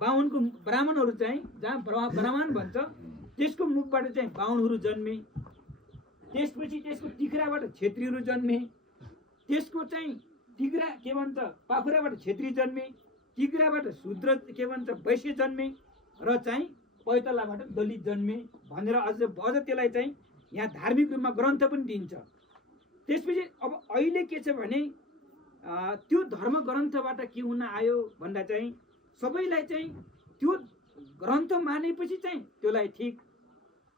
बाहुनको ब्राह्मणहरू चाहिँ जहाँ ब्राह्मण भन्छ त्यसको मुखबाट चाहिँ बाहुनहरू जन्मे, त्यसपछि त्यसको तिघ्राबाट क्षेत्रीहरू जन्मे, त्यसको चाहिँ तिघ्रा के भन्छ पाखुराबाट क्षेत्री जन्मे, तिघ्राबाट शूद्र के भन्छ वैश्य जन्मे र चाहिँ पैतलाबाट दलित जन्मे भनेर अझ त्यसलाई चाहिँ यहाँ धार्मिक रूपमा ग्रन्थ पनि दिन्छ। त्यसपछि अब अहिले के छ भने त्यो धर्म ग्रन्थबाट के हुन आयो भन्दा चाहिँ सबैलाई चाहिँ त्यो ग्रन्थ मानेपछि चाहिँ त्यसलाई ठिक,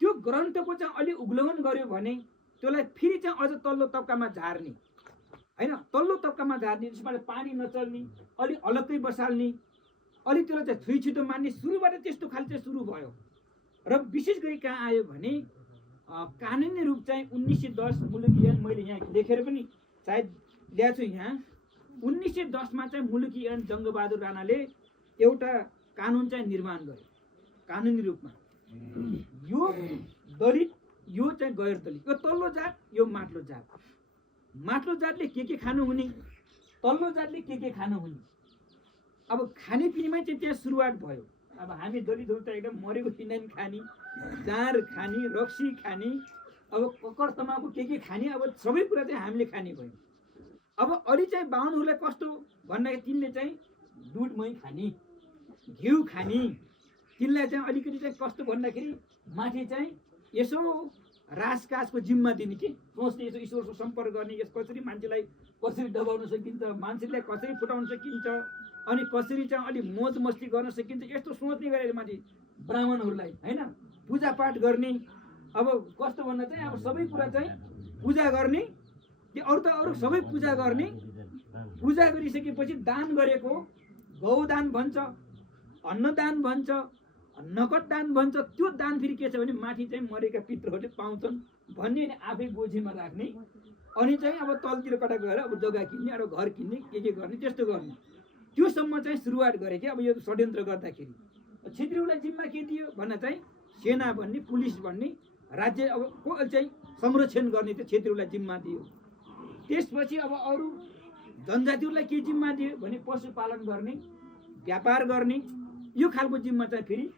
त्यो ग्रन्थको चाहिँ अलि उग्लवन गर्यो भने त्यसलाई फेरि चाहिँ अझ तल्लो तबकामा झार्ने हैन, तल्लो तबकामा झार्ने, त्यसबाट पानी नचल्ने, अलि अलग्गै बसाल्ने, अलि त्यसलाई चाहिँ छुइछुतो मान्ने, सुरुबाट त्यस्तो खाले चाहिँ सुरु भयो। र विशेष गरी कहाँ आयो भने कानुनी रूप चाहिँ 1910 मुलुकी ऐन मैले यहाँ लेखेर पनि सायद ल्याएको छु यहाँ। 1910 मा चाहिँ मुलुकी ऐन जङ्गबहादुर राणाले एउटा कानुन चाहिँ निर्माण गर्यो कानुनी रूपमा। यो दलित, यो चाहिँ गैर दलित, यो तल्लो जात, यो माथिल्लो जात, माथिल्लो जातले के खानु हुने, तल्लो जातले के खानु हुने। अब खानेपिनेमै चाहिँ त्यहाँ सुरुवात भयो। अब हामी दलितहरू त एकदम मरेको पिँडानी खाने, जाँड खाने, रक्सी खाने, अब ककर तमाकु के खाने, अब सबै कुरा चाहिँ हामीले खाने भयो। अब अलि चाहिँ बाहुनहरूलाई कस्तो भन्दाखेरि तिनले चाहिँ दुध मही खाने, घिउ खाने, तिनलाई चाहिँ अलिकति चाहिँ कस्तो भन्दाखेरि माथि चाहिँ यसो राजकाजको जिम्मा दिने कि सोच्ने, यसो ईश्वरको सम्पर्क गर्ने, यस कसरी मान्छेलाई कसरी दबाउन सकिन्छ, मान्छेलाई कसरी फुटाउन सकिन्छ, अनि कसरी चाहिँ अलि मोज मस्ती गर्न सकिन्छ, यस्तो सोच्ने गरेर माथि ब्राह्मणहरूलाई हैन पूजापाठ गर्ने। अब कस्तो भन्दा चाहिँ अब सबै कुरा चाहिँ पूजा गर्ने, त्यो अरू सबै पूजा गर्ने, पूजा गरिसकेपछि दान गरेको गौदान भन्छ, अन्नदान भन्छ, नगद दान भन्छ। त्यो दान फेरि के छ भने माथि चाहिँ मरेका पितृहरूले पाउँछन् भन्ने आफै बोझीमा राख्ने, अनि चाहिँ अब तलतिर कता गएर अब जग्गा किन्ने, अब घर किन्ने, के गर्ने, त्यस्तो गर्ने। त्योसम्म चाहिँ सुरुवात गरे कि अब यो षड्यन्त्र गर्दाखेरि क्षेत्रीहरूलाई जिम्मा के दियो भन्दा चाहिँ सेना भन्ने, पुलिस भन्ने, राज्य अब को चाहिँ संरक्षण गर्ने त्यो क्षेत्रीहरूलाई जिम्मा दियो। त्यसपछि अब अरू जनजातिहरूलाई के जिम्मा दियो भने पशुपालन गर्ने, व्यापार गर्ने, यो खालको जिम्मा चाहिँ फेरि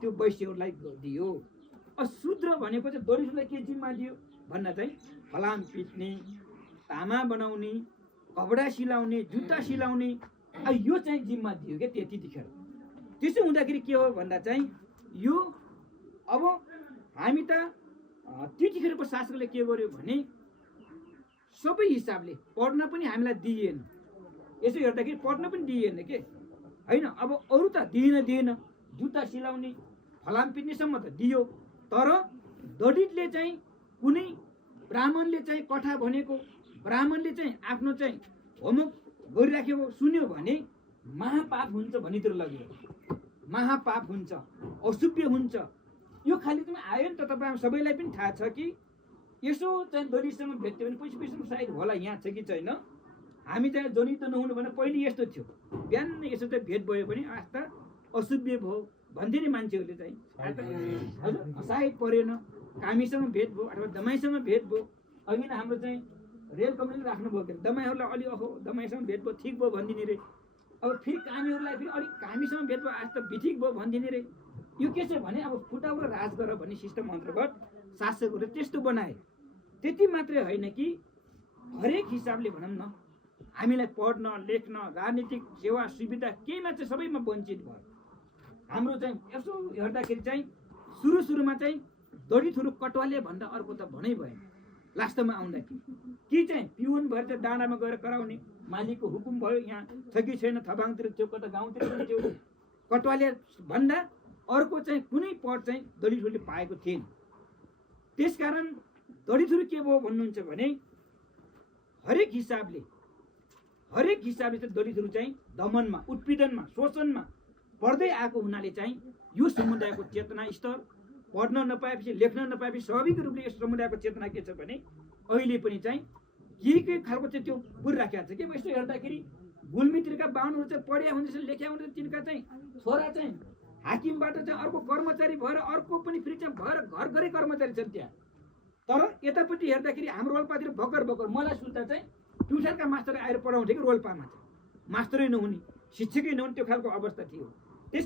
त्यो वैश्यहरूलाई दियो। शूद्र भनेको चाहिँ दलितहरूलाई के जिम्मा दियो भन्दा चाहिँ फलाम पिट्ने, तामा बनाउने, कपडा सिलाउने, जुत्ता सिलाउने, यो चाहिँ जिम्मा दियो क्या त्यतिखेर। त्यसो हुँदाखेरि के हो भन्दा चाहिँ यो अब हामी त त्यतिखेरको शासकले के गर्यो भने सबै हिसाबले पढ्न पनि हामीलाई दिएन, यसो हेर्दाखेरि पढ्न पनि दिएन के हैन। अब अरू त दिएन, जुत्ता सिलाउने, फलाम पिट्नेसम्म त दियो, तर दलितले चाहिँ कुनै ब्राह्मणले चाहिँ कथा भनेको, ब्राह्मणले चाहिँ आफ्नो चाहिँ होमवर्क गरिराखेको सुन्यो भने महापाप हुन्छ भन्नेतिर लग्यो, महापाप हुन्छ, अशुभ हुन्छ। यो खालि चाहिँ आयो नि त, तपाईँ सबैलाई पनि थाहा छ कि यसो चाहिँ दलितसँग भेट्यो भने पैसा सायद होला, यहाँ छ कि छैन। हामी चाहिँ दलित नहुनु भने पहिले यस्तो थियो, बिहान यसो चाहिँ भेट भयो भने आस्था अशुभ भयो भन्थे नि मान्छेहरूले चाहिँ, सायद परेन, कामीसँग भेट भयो अथवा दमाईसँग भेट भयो। अघि नै हाम्रो चाहिँ रेल कम्पनीले राख्नुभयो कि दमाईहरूलाई अलि अहो दमाईसँग भेट भयो ठिक भयो भनिदिने रे। अब फेरि कामीहरूलाई फेरि अलिक कामीसँग भेट भयो आज त बिठिक भयो भनिदिने रे। यो के छ भने अब फुटाउ र राज गर भन्ने सिस्टम अन्तर्गत शासकहरूले त्यस्तो बनाए। त्यति मात्रै होइन कि हरेक हिसाबले भनौँ न हामीलाई पढ्न, लेख्न, राजनीतिक सेवा सुविधा केहीमा चाहिँ सबैमा वञ्चित भयो। हाम्रो चाहिँ यसो हेर्दाखेरि चाहिँ सुरुमा चाहिँ दलितहरू कटवाले भन्दा अर्को त भनै भएन। लास्टमा आउँदाखेरि कि चाहिँ पिउन भएर चाहिँ डाँडामा गएर कराउने, मालिकको हुकुम भयो, यहाँ छ कि छैन, थबाङतिर थियो, कता गाउँतिर पनि थियो, कटवाले भन्दा अर्को चाहिँ कुनै पद चाहिँ दलितहरूले पाएको थिएन। त्यसकारण दलितहरू के भयो भन्नुहुन्छ भने हरेक हिसाबले चाहिँ दलितहरू चाहिँ दमनमा, उत्पीडनमा, शोषणमा पर्दै आएको हुनाले चाहिँ यो समुदायको चेतना स्तर पढ्न नपाएपछि, लेख्न नपाएपछि स्वाभाविक रूपले यस समुदायको चेतना के छ भने अहिले पनि चाहिँ के खालको चाहिँ त्यो पुरिराखेको छ कि यस्तो हेर्दाखेरि गुल्मीतिरका बाहुनहरू चाहिँ पढ्या हुँदैछ, लेख्या हुँदैछ, तिनका चाहिँ छोरा चाहिँ हाकिमबाट चाहिँ अर्को कर्मचारी भएर अर्को पनि फेरि चाहिँ भएर घर घरै कर्मचारी छन् त्यहाँ। तर यतापट्टि हेर्दाखेरि हाम्रो रोल्पातिर भर्खर मलाई सुत्दा चाहिँ ट्युसनका मास्टर आएर पढाउँथे कि रोल्पामा चाहिँ मास्टरै नहुने, शिक्षकै नहुने, त्यो खालको अवस्था थियो।